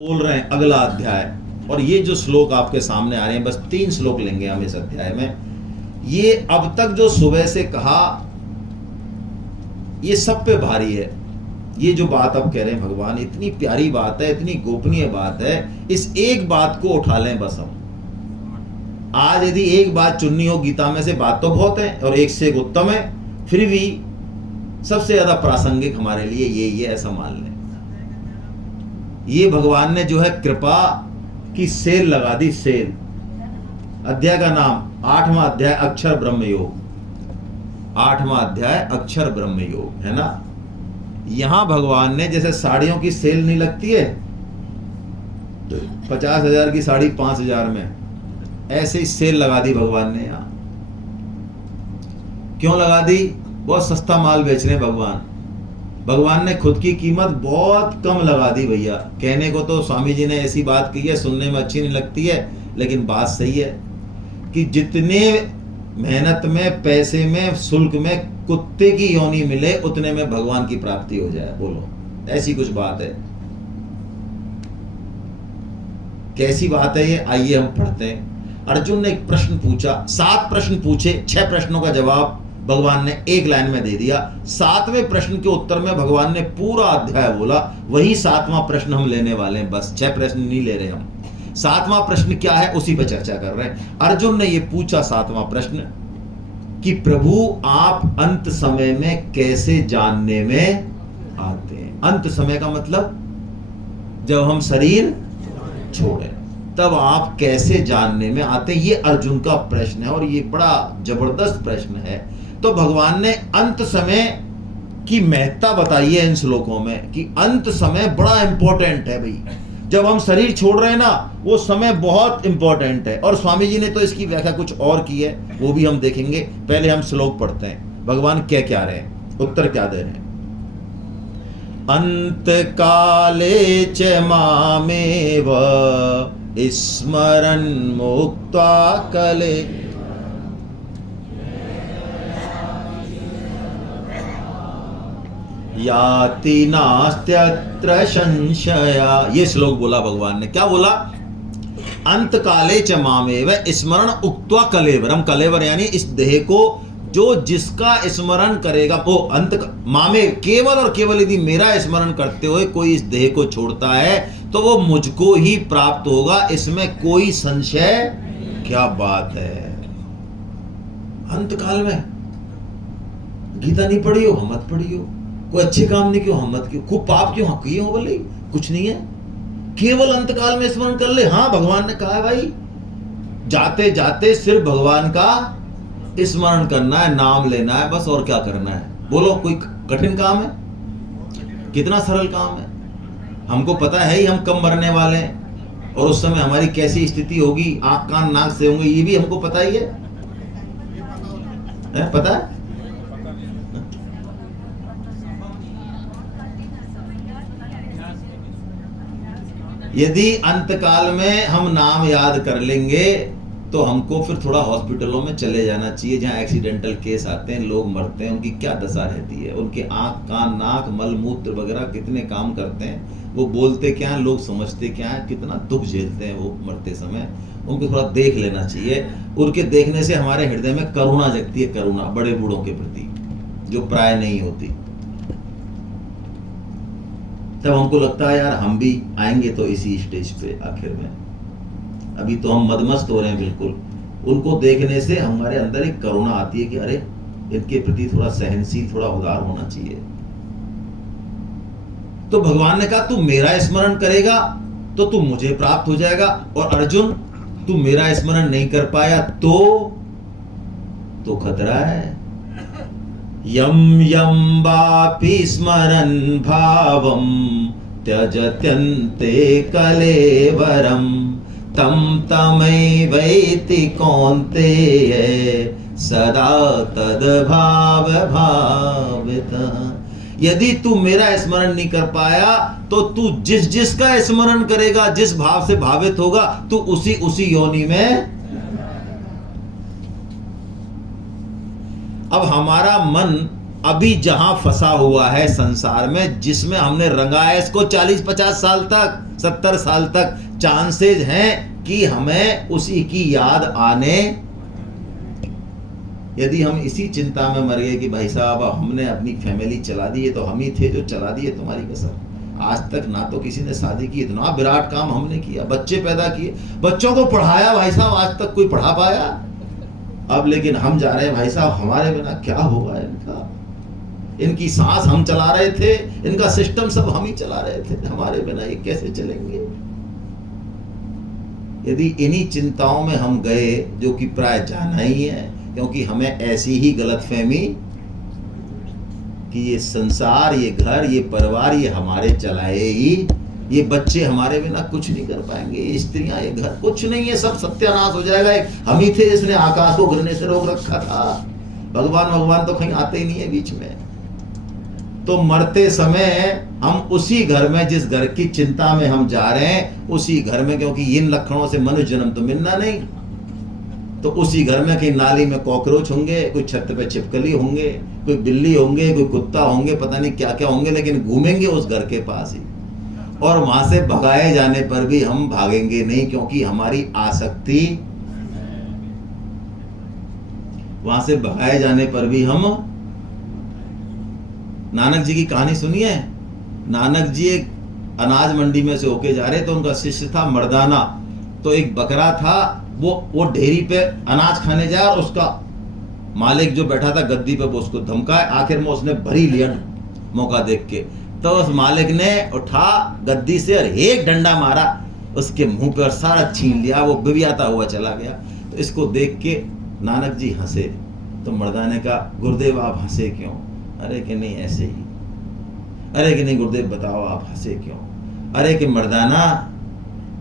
बोल रहे हैं अगला अध्याय। और ये जो श्लोक आपके सामने आ रहे हैं, बस 3 श्लोक लेंगे हम इस अध्याय में। ये अब तक जो सुबह से कहा, ये सब पे भारी है। ये जो बात अब कह रहे हैं भगवान, इतनी प्यारी बात है, इतनी गोपनीय बात है। इस एक बात को उठा लें बस हम। आज यदि एक बात चुननी हो गीता में से, बात तो बहुत है और एक से एक उत्तम है, फिर भी सबसे ज्यादा प्रासंगिक हमारे लिए ये ऐसा मान लें। ये भगवान ने जो है कृपा की सेल लगा दी, सेल। अध्याय का नाम 8वां अध्याय अक्षर ब्रह्म योग। 8वां अध्याय अक्षर ब्रह्म योग है ना। यहां भगवान ने जैसे साड़ियों की सेल नहीं लगती है, 50,000 की साड़ी 5,000 में, ऐसे ही सेल लगा दी भगवान ने यहां। क्यों लगा दी? बहुत सस्ता माल बेच रहे हैं भगवान ने खुद की कीमत बहुत कम लगा दी भैया। कहने को तो स्वामी जी ने ऐसी बात की है, सुनने में अच्छी नहीं लगती है, लेकिन बात सही है कि जितने मेहनत में, पैसे में, शुल्क में कुत्ते की योनि मिले, उतने में भगवान की प्राप्ति हो जाए। बोलो, ऐसी कुछ बात है। कैसी बात है ये? आइए हम पढ़ते हैं। अर्जुन ने एक प्रश्न पूछा, 7 प्रश्न पूछे, 6 प्रश्नों का जवाब भगवान ने एक लाइन में दे दिया। 7वें प्रश्न के उत्तर में भगवान ने पूरा अध्याय बोला। वही 7वां प्रश्न हम लेने वाले हैं। बस 6 प्रश्न नहीं ले रहे हम। 7वां प्रश्न क्या है उसी पर चर्चा कर रहे हैं। अर्जुन ने यह पूछा 7वां प्रश्न कि प्रभु आप अंत समय में कैसे जानने में आते हैं? अंत समय का मतलब जब हम शरीर छोड़े तब आप कैसे जानने में आते हैं? ये अर्जुन का प्रश्न है और ये बड़ा जबरदस्त प्रश्न है। तो भगवान ने अंत समय की महत्ता बताई है इन श्लोकों में कि अंत समय बड़ा इंपॉर्टेंट है भाई। जब हम शरीर छोड़ रहे हैं ना, वो समय बहुत इंपॉर्टेंट है। और स्वामी जी ने तो इसकी व्याख्या कुछ और की है, वो भी हम देखेंगे। पहले हम श्लोक पढ़ते हैं, भगवान क्या रहे हैं, उत्तर क्या दे रहे हैं। अंत काले च मामेव स्मरन् मुक्त्वा कले याति नास्त्यत्र संशया। ये श्लोक बोला भगवान ने। क्या बोला? अंत काले च मामेव स्मरण उक्त्वा कलेवरम। कलेवर यानी इस देह को जो जिसका स्मरण करेगा वो अंत मामे, केवल और केवल यदि मेरा स्मरण करते हुए कोई इस देह को छोड़ता है तो वो मुझको ही प्राप्त होगा, इसमें कोई संशय। क्या बात है। अंत काल में गीता नहीं पढ़ी हो, हम मत पढ़ी हो, कोई अच्छे काम नहीं क्यों, हम मत क्यों, खूब पाप क्यों किए हो, बोले कुछ नहीं है, केवल अंतकाल में स्मरण कर ले। हाँ, भगवान ने कहा है भाई, जाते जाते सिर्फ भगवान का स्मरण करना है, नाम लेना है बस, और क्या करना है। बोलो, कोई कठिन काम है? कितना सरल काम है। हमको पता है ही हम कब मरने वाले हैं और उस समय हमारी कैसी स्थिति होगी, आंख कान नाक से होंगे, ये भी हमको पता ही है, पता है? यदि अंतकाल में हम नाम याद कर लेंगे तो हमको फिर थोड़ा हॉस्पिटलों में चले जाना चाहिए, जहां एक्सीडेंटल केस आते हैं, लोग मरते हैं, उनकी क्या दशा रहती है, उनके आंख कान नाक मल मूत्र वगैरह कितने काम करते हैं, वो बोलते क्या हैं, लोग समझते क्या हैं, कितना दुख झेलते हैं वो मरते समय। उनको थोड़ा देख लेना चाहिए। उनके देखने से हमारे हृदय में करुणा जगती है, करुणा बड़े बूढ़ों के प्रति जो प्राय नहीं होती। तब हमको लगता है यार हम भी आएंगे तो इसी स्टेज पे आखिर में। अभी तो हम मदमस्त हो रहे हैं बिल्कुल। उनको देखने से हमारे अंदर एक करुणा आती है कि अरे इनके प्रति थोड़ा सहनशील, थोड़ा उदार होना चाहिए। तो भगवान ने कहा तू मेरा स्मरण करेगा तो तू मुझे प्राप्त हो जाएगा, और अर्जुन तू मेरा स्मरण नहीं कर पाया तो खतरा है। यम यम वापि स्मरन् भावं त्यजत्यन्ते कलेवरम तम तमैवैति कौन्तेय सदा तद्भाव भावितः। यदि तू मेरा स्मरण नहीं कर पाया तो तू जिसका स्मरण करेगा, जिस भाव से भावित होगा, तू उसी योनि में। अब हमारा मन अभी जहां फंसा हुआ है संसार में, जिसमें हमने रंगा है इसको 40-50 साल तक, 70 साल तक, चांसेस हैं कि हमें उसी की याद आने। यदि हम इसी चिंता में मर गए कि भाई साहब हमने अपनी फैमिली चला दी है, तो हम ही थे जो चला दिए तुम्हारी कसर। आज तक ना तो किसी ने शादी की, इतना विराट काम हमने किया, बच्चे पैदा किए, बच्चों को पढ़ाया, भाई साहब आज तक कोई पढ़ा पाया? अब लेकिन हम जा रहे हैं भाई साहब, हमारे बिना क्या होगा इनका, इनकी सांस हम चला रहे थे, इनका सिस्टम सब हम ही चला रहे थे, हमारे बिना ये कैसे चलेंगे? यदि इन्हीं चिंताओं में हम गए, जो कि प्राय जाना ही है, क्योंकि हमें ऐसी ही गलतफहमी कि ये संसार, ये घर, ये परिवार, ये हमारे चलाए ही, ये बच्चे हमारे बिना कुछ नहीं कर पाएंगे, ये स्त्रियां, ये घर कुछ नहीं है, सब सत्यानाश हो जाएगा। एक हम ही थे जिसने आकाश को गिरने से रोक रखा था। भगवान तो कहीं आते ही नहीं है बीच में। तो मरते समय हम उसी घर में, जिस घर की चिंता में हम जा रहे हैं, उसी घर में, क्योंकि इन लक्षणों से मनुष्य जन्म तो मिलना नहीं, तो उसी घर में कहीं नाली में कॉकरोच होंगे, कोई छत पे छिपकली होंगे, कोई बिल्ली होंगे, कोई कुत्ता होंगे, पता नहीं क्या क्या होंगे, लेकिन घूमेंगे उस घर के पास ही। और वहां से भगाए जाने पर भी हम भागेंगे नहीं, क्योंकि हमारी आसक्ति, वहां से भगाए जाने पर भी हम। नानक जी की कहानी सुनी है? नानक जी एक अनाज मंडी में से होके जा रहे, तो उनका शिष्य था मर्दाना। तो एक बकरा था, वो ढेरी पे अनाज खाने जाए, और उसका मालिक जो बैठा था गद्दी पे, वो उसको धमकाए। आखिर में उसने भरी लिया मौका देख के, तो उस मालिक ने उठा गद्दी से और एक डंडा मारा उसके मुंह पे और सारा छीन लिया, वो बिबियाता हुआ चला गया। तो इसको देख के नानक जी हंसे। तो मर्दाने का, गुरुदेव आप हंसे क्यों? अरे कि नहीं ऐसे ही। अरे कि नहीं गुरुदेव बताओ आप हंसे क्यों? अरे कि मर्दाना,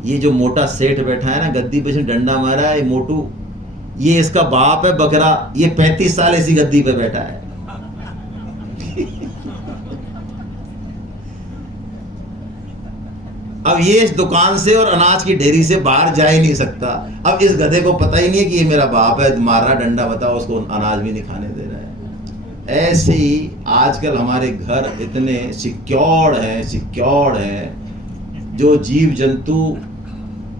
ये जो मोटा सेठ बैठा है ना गद्दी पे, डंडा मारा है, ये मोटू, ये इसका बाप है बकरा, ये 35 साल इसी गद्दी पे बैठा है। अब ये इस दुकान से और अनाज की ढेरी से बाहर जा ही नहीं सकता। अब इस गधे को पता ही नहीं है कि ये मेरा बाप है, मार रहा डंडा, बताओ उसको अनाज भी नहीं खाने दे रहा है। ऐसे ही आजकल हमारे घर इतने सिक्योर्ड हैं, जो जीव जंतु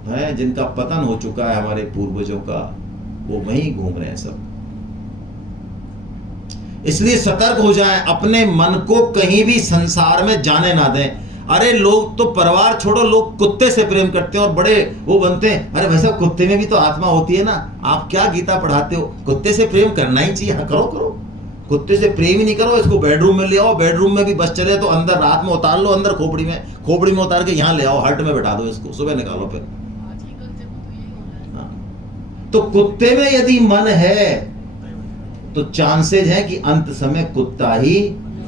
हैं जिनका पतन हो चुका है हमारे पूर्वजों का, वो वहीं घूम रहे हैं सब। इसलिए सतर्क हो जाएं, अपने मन को कहीं भी संसार में जाने ना दें। अरे लोग तो परिवार छोड़ो, लोग कुत्ते से प्रेम करते हैं और बड़े वो बनते हैं। अरे भाई साहब, कुत्ते में भी तो आत्मा होती है ना, आप क्या गीता पढ़ाते हो? कुत्ते से प्रेम करना ही चाहिए। हाँ, करो। कुत्ते से प्रेम ही नहीं करो, इसको बेडरूम में ले आओ, बेडरूम में भी बस चले तो अंदर रात में उतार लो, अंदर खोपड़ी में उतार के यहाँ ले आओ, हट में बैठा दो इसको, सुबह निकालो फिर। तो कुत्ते में यदि मन है तो चांसेस है कि अंत समय कुत्ता ही,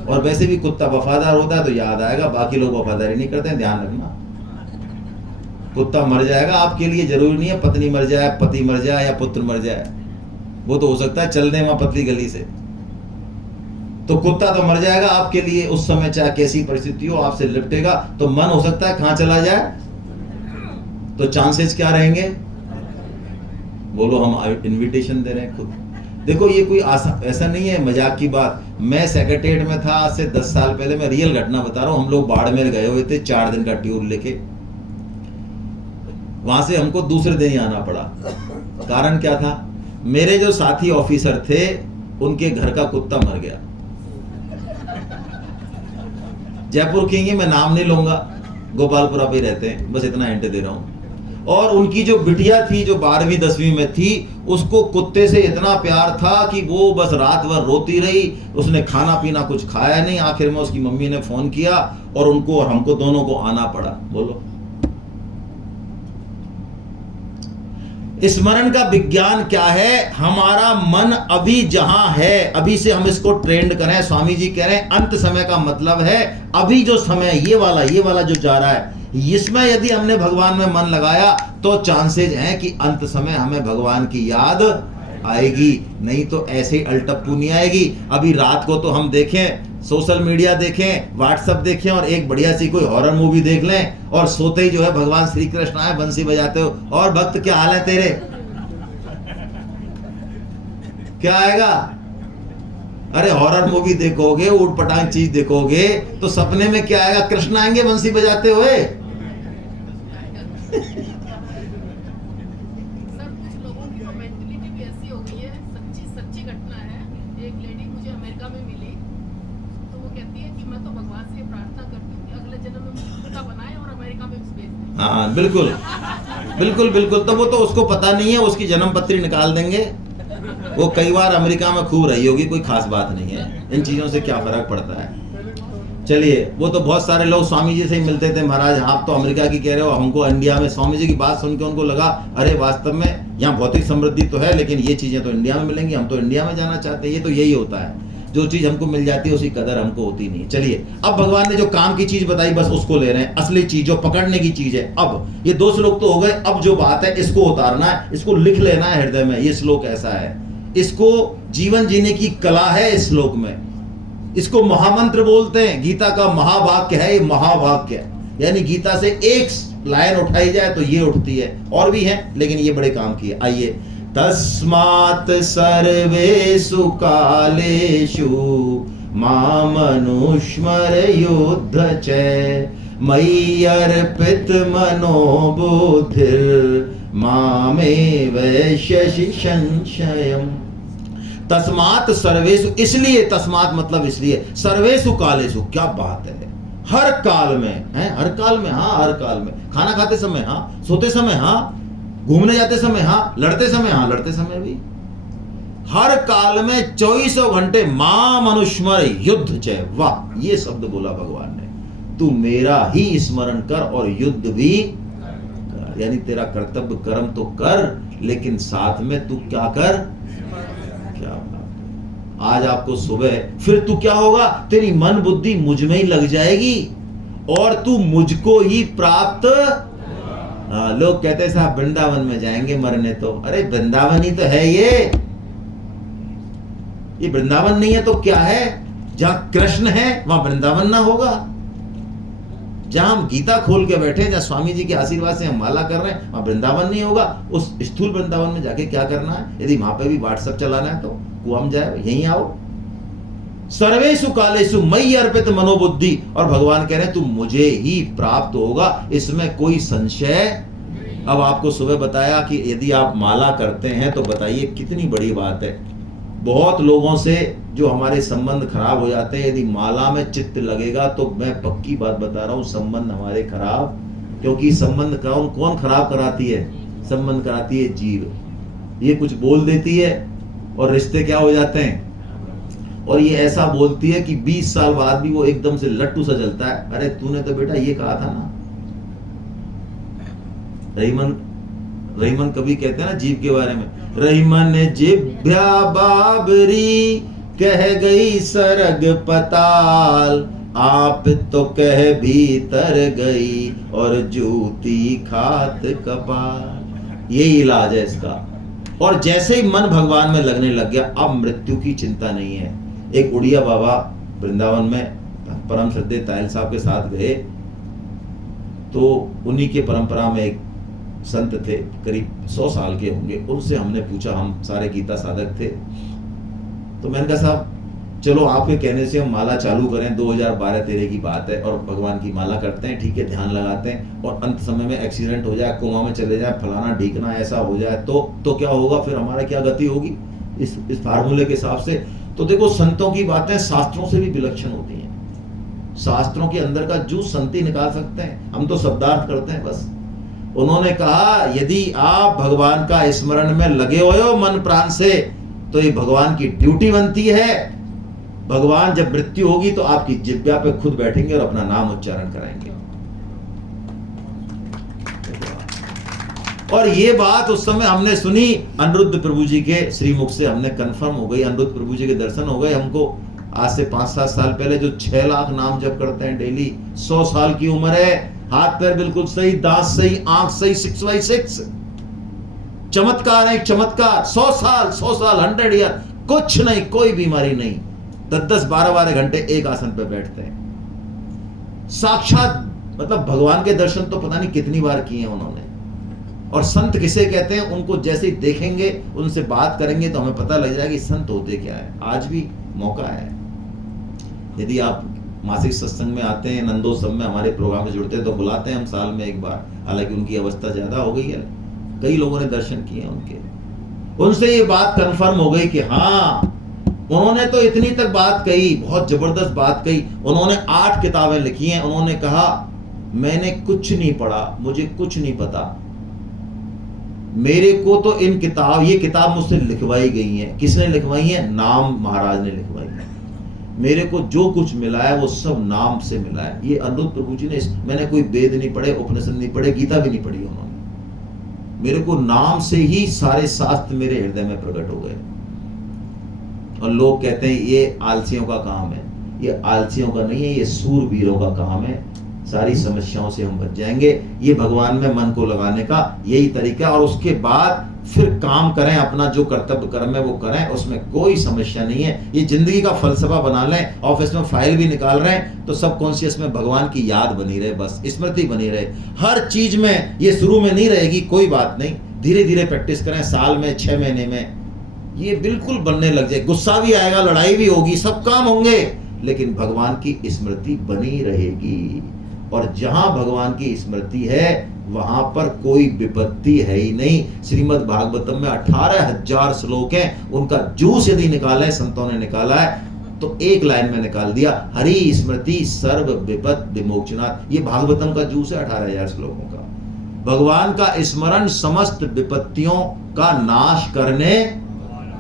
और वैसे भी कुत्ता वफादार होता है तो याद आएगा, बाकी लोग वफादारी नहीं करते हैं, ध्यान रखना। कुत्ता मर जाएगा आपके लिए जरूरी नहीं है पत्नी मर जाए, पति मर जाए या पुत्र मर जाए, वो तो हो सकता है चलने वहां पतली गली से। तो कुत्ता तो मर जाएगा आपके लिए उस समय, चाहे कैसी परिस्थिति हो, आपसे लिपटेगा। तो मन हो सकता है कहां चला जाए, तो चांसेस क्या रहेंगे? बोलो, हम इनविटेशन दे रहे हैं खुद। देखो ये कोई ऐसा नहीं है मजाक की बात। मैं सेक्रेटेरिएट में था आज से 10 साल पहले, मैं रियल घटना बता रहा हूँ। हम लोग बाड़मेर गए हुए थे 4 दिन का टूर लेके, वहां से हमको दूसरे दिन ही आना पड़ा। कारण क्या था? मेरे जो साथी ऑफिसर थे उनके घर का कुत्ता मर गया। जयपुर के ही, मैं नाम नहीं लूंगा, गोपालपुरा पे रहते हैं, बस इतना हिंट दे रहा हूं। और उनकी जो बिटिया थी जो 12वीं 10वीं में थी, उसको कुत्ते से इतना प्यार था कि वो बस रात भर रोती रही, उसने खाना पीना कुछ खाया नहीं। आखिर में उसकी मम्मी ने फोन किया और उनको और हमको दोनों को आना पड़ा। बोलो, स्मरण का विज्ञान क्या है? हमारा मन अभी जहां है, अभी से हम इसको ट्रेंड करें। स्वामी जी कह रहे हैं अंत समय का मतलब है अभी जो समय, ये वाला जो जा रहा है, इसमें यदि हमने भगवान में मन लगाया तो चांसेस हैं कि अंत समय हमें भगवान की याद आएगी, नहीं तो ऐसे ही अल्टप्पू नहीं आएगी। अभी रात को तो हम देखें, सोशल मीडिया देखें, व्हाट्सएप देखें और एक बढ़िया सी कोई हॉरर मूवी देख लें और सोते ही जो है भगवान श्री कृष्ण आए बंसी बजाते हो, और भक्त क्या हाल है तेरे, क्या आएगा? अरे हॉरर मूवी देखोगे, ऊट पटांग चीज देखोगे तो सपने में क्या आएगा? कृष्ण आएंगे बंसी बजाते हुए। सर कुछ लोगों की तो मेंटलिटी भी ऐसी हो गई है, सच्ची घटना है। एक लेडी मुझे अमेरिका में मिली, तो वो कहती है कि मैं तो भगवान से प्रार्थना करती हूँ कि अगले जन्म में मुझे कुत्ता बनाए और अमेरिका में भेज दे। हाँ बिल्कुल बिल्कुल बिल्कुल। तो वो तो उसको पता नहीं है, उसकी जन्म पत्री निकाल देंगे। वो कई बार अमेरिका में खूब रही होगी, कोई खास बात नहीं है, इन चीजों से क्या फर्क पड़ता है। चलिए, वो तो बहुत सारे लोग स्वामी जी से ही मिलते थे, महाराज आप तो अमेरिका की कह रहे हो, हमको इंडिया में। स्वामी जी की बात सुन के उनको लगा अरे वास्तव में यहाँ भौतिक समृद्धि तो है, लेकिन ये चीजें तो इंडिया में मिलेंगी, हम तो इंडिया में जाना चाहते हैं। ये तो यही होता है, जो चीज हमको मिल जाती है उसकी कदर हमको होती नहीं। चलिए, अब भगवान ने जो काम की चीज बताई बस उसको ले रहे हैं, असली चीज जो पकड़ने की चीज है। अब ये 2 श्लोक तो हो गए, अब जो बात है इसको उतारना है, इसको लिख लेना है हृदय में। ये श्लोक ऐसा है, इसको जीवन जीने की कला है इस श्लोक में। इसको महामंत्र बोलते हैं, गीता का महावाक्य है ये, महावाक्य। यानी गीता से एक लाइन उठाई जाए तो ये उठती है, और भी है लेकिन ये बड़े काम की है। आइए, तस्मात् सर्वेषु कालेषु मामनुस्मरयुध्य च मयि अर्पित मनो बुद्धिर् मामेव वैश्यसि संशयम्। तस्मात् सर्वेषु, इसलिए, तस्मात् मतलब इसलिए, सर्वेषु कालेषु, क्या बात है, हर काल में है, हर काल में, हाँ हर काल में। खाना खाते समय हाँ, सोते समय हाँ, घूमने जाते समय हाँ, लड़ते समय हाँ, लड़ते समय भी, हर काल में 24 घंटे माम अनुस्मर युद्ध च। वाह, ये शब्द बोला भगवान ने, तू मेरा ही स्मरण कर और युद्ध भी कर। यानी तेरा कर्तव्य कर्म तो कर, लेकिन साथ में तू क्या कर, क्या आज आपको सुबह फिर तू क्या होगा, तेरी मन बुद्धि मुझ में ही लग जाएगी और तू मुझको ही प्राप्त। लोग कहते हैं साहब वृंदावन में जाएंगे मरने तो, अरे वृंदावन ही तो है ये वृंदावन नहीं है तो क्या है? जहां कृष्ण है वहां वृंदावन ना होगा? जहां हम गीता खोल के बैठे, जहां स्वामी जी के आशीर्वाद से हम माला कर रहे हैं, वहां वृंदावन नहीं होगा? उस स्थूल वृंदावन में जाके क्या करना है? यदि वहां पे भी व्हाट्सएप चलाना है तो कुआम जाए, यहीं आओ। सर्वेषु कालेषु मयि अर्पित मनोबुद्धि, और भगवान कह रहे हैं तू मुझे ही प्राप्त होगा, इसमें कोई संशय। अब आपको सुबह बताया कि यदि आप माला करते हैं तो बताइए कितनी बड़ी बात है। बहुत लोगों से जो हमारे संबंध खराब हो जाते हैं, यदि माला में चित्त लगेगा तो मैं पक्की बात बता रहा हूं, संबंध हमारे खराब, क्योंकि संबंध कौन खराब कराती है? संबंध कराती है जीव। ये कुछ बोल देती है और रिश्ते क्या हो जाते हैं, और ये ऐसा बोलती है कि 20 साल बाद भी वो एकदम से लट्टू सा जलता है। अरे तूने तो बेटा ये कहा था ना। रहीमन कभी कहते हैं ना जीव के बारे में, रहीमन जिभ्या बाबरी कह गई सरग पताल, आप तो कह भीतर गई और जूती खात कपाल। ये इलाज है इसका। और जैसे ही मन भगवान में लगने लग गया, अब मृत्यु की चिंता नहीं है। एक उड़िया बाबा वृंदावन में परम श्रद्धेय तायल साहब के साथ गए, तो उन्हीं के परंपरा में एक संत थे, करीब 100 साल के होंगे। उनसे हमने पूछा, हम सारे गीता साधक थे, तो मैंने कहा साहब चलो आपके कहने से हम माला चालू करें, 2012-13 की बात है, और भगवान की माला करते हैं, ठीक है, ध्यान लगाते हैं, और अंत समय में एक्सीडेंट हो जाए, कोमा में चले जाए, फलाना ढीकना ऐसा हो जाए तो क्या होगा, फिर हमारा क्या गति होगी इस फार्मूले के हिसाब से। तो देखो, संतों की बातें शास्त्रों से भी विलक्षण होती हैं। शास्त्रों के अंदर का जूस संती निकाल सकते हैं, हम तो शब्दार्थ करते हैं बस। उन्होंने कहा यदि आप भगवान का स्मरण में लगे हुए हो मन प्राण से, तो ये भगवान की ड्यूटी बनती है। भगवान जब मृत्यु होगी तो आपकी जिह्वा पे खुद बैठेंगे और अपना नाम उच्चारण कराएंगे। और ये बात उस समय हमने सुनी, अनिरुद्ध प्रभु जी के श्रीमुख से हमने कंफर्म हो गई, अनिरुद्ध प्रभु जी के दर्शन हो गए हमको। आज से 5-7 साल पहले जो 6 लाख नाम जप करते हैं डेली, 100 साल की उम्र है, हाथ पैर बिल्कुल सही, दांत सही, आंख सही, 6/6 चमत्कार है, एक चमत्कार। 100 साल 100 ईयर, कुछ नहीं, कोई बीमारी नहीं, 10-10 12-12 घंटे एक आसन पे बैठते हैं। साक्षात मतलब भगवान के दर्शन तो पता नहीं कितनी बार किए हैं उन्होंने। और संत किसे कहते हैं, उनको जैसे ही देखेंगे, उनसे बात करेंगे तो हमें पता लग जाएगा कि संत होते क्या है। आज भी मौका है। यदि आप मासिक सत्संग में आते हैं, नंदोत्सव में हमारे प्रोग्राम में जुड़ते हैं तो बुलाते हैं हम साल में एक बार। हालांकि उनकी अवस्था ज़्यादा हो गई है, कई लोगों ने दर्शन किए उनके, उनसे ये बात कंफर्म हो गई कि हाँ, उन्होंने तो इतनी तक बात कही, बहुत जबरदस्त बात कही। उन्होंने 8 किताबें लिखी हैं। उन्होंने कहा मैंने कुछ नहीं पढ़ा, मुझे कुछ नहीं पता, मेरे को तो ये किताब मुझसे लिखवाई गई है। किसने लिखवाई है? नाम महाराज ने लिखवाई है। मेरे को जो कुछ मिला है वो सब नाम से मिला है। ये अनिरुद्ध प्रभु जी ने, मैंने कोई वेद नहीं पढ़े, उपनिषद नहीं पढ़े, गीता भी नहीं पढ़ी उन्होंने। मेरे को नाम से ही सारे शास्त्र मेरे हृदय में प्रकट हो गए। और लोग कहते हैं ये आलसियों का काम है। ये आलसियों का नहीं है, ये सूरवीरों का काम है। सारी समस्याओं से हम बच जाएंगे। ये भगवान में मन को लगाने का यही तरीका। और उसके बाद फिर काम करें, अपना जो कर्तव्य कर्म है वो करें, उसमें कोई समस्या नहीं है। ये जिंदगी का फलसफा बना लें। ऑफिस में फाइल भी निकाल रहे हैं तो सबकॉन्शियस में भगवान की याद बनी रहे, बस स्मृति बनी रहे हर चीज में। ये शुरू में नहीं रहेगी, कोई बात नहीं, धीरे धीरे प्रैक्टिस करें। साल में 6 महीने में ये बिल्कुल बनने लग जाए। गुस्सा भी आएगा, लड़ाई भी होगी, सब काम होंगे, लेकिन भगवान की स्मृति बनी रहेगी। और जहां भगवान की स्मृति है वहां पर कोई विपत्ति है ही नहीं। श्रीमद् भागवतम में 18,000 श्लोक हैं। उनका जूस यदि निकाले, संतों ने निकाला है तो एक लाइन में निकाल दिया, हरि स्मृति सर्व विपद विमोचनात्। ये भागवतम का जूस है 18,000 श्लोकों का। भगवान का स्मरण समस्त विपत्तियों का नाश करने,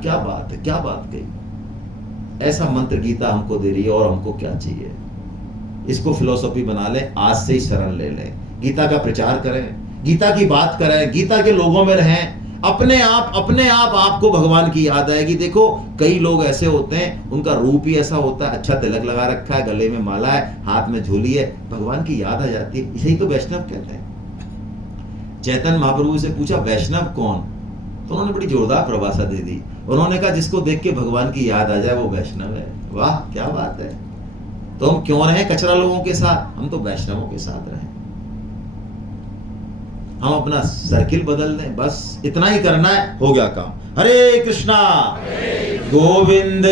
क्या बात है, क्या बात कही। ऐसा मंत्र गीता हमको दे रही है, और हमको क्या चाहिए। इसको फिलॉसफी बना लें, आज से ही शरण ले लें, गीता का प्रचार करें, गीता की बात करें, गीता के लोगों में रहें। अपने आप आपको भगवान की याद आएगी। देखो कई लोग ऐसे होते हैं, उनका रूप ही ऐसा होता है, अच्छा तिलक लगा रखा है, गले में माला है, हाथ में झोली है, भगवान की याद आ जाती है। इसे ही तो वैष्णव कहते हैं। चैतन्य महाप्रभु से पूछा वैष्णव कौन, तो उन्होंने बड़ी जोरदार परिभाषा दे दी। उन्होंने कहा जिसको देख के भगवान की याद आ जाए वो वैष्णव है। वाह क्या बात है। तो हम क्यों रहें कचरा लोगों के साथ, हम तो वैष्णवों के साथ रहें। हम अपना सर्किल बदल दें, बस इतना ही करना है, हो गया काम। हरे कृष्णा गोविंद।